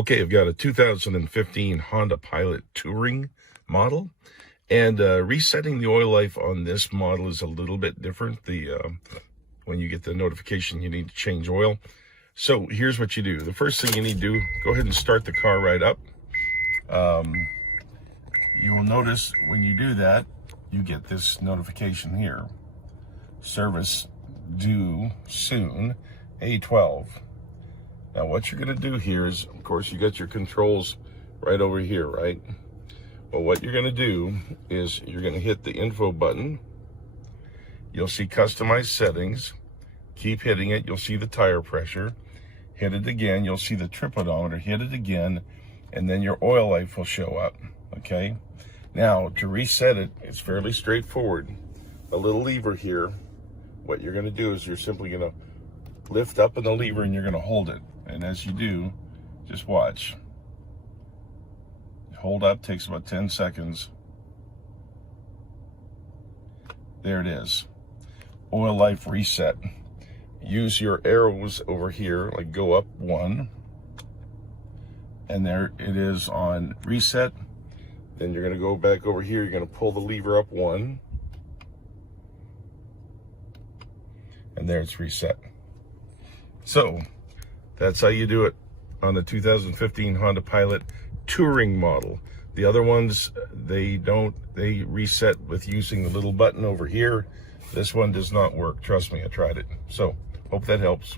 Okay, I've got a 2015 Honda Pilot Touring model, and resetting the oil life on this model is a little bit different. When you get the notification you need to change oil. So here's what you do. The first thing you need to do, go ahead and start the car right up. You will notice when you do that, you get this notification here. Service due soon, A12. Now what you're going to do here is, of course, you got your controls right over here, right? Well, what you're going to do is you're going to hit the info button. You'll see customized settings. Keep hitting it. You'll see the tire pressure. Hit it again. You'll see the trip odometer. Hit it again, and then your oil life will show up. Okay? Now, to reset it, it's fairly straightforward. A little lever here. What you're going to do is you're simply going to lift up in the lever and you're going to hold it. And as you do, just watch. Hold up, takes about 10 seconds. There it is. Oil life reset. Use your arrows over here, like go up 1. And there it is on reset. Then you're going to go back over here. You're going to pull the lever up 1. And there it's reset. So that's how you do it on the 2015 Honda Pilot Touring model. The other ones, they reset with using the little button over here. This one does not work. Trust me, I tried it. So hope that helps.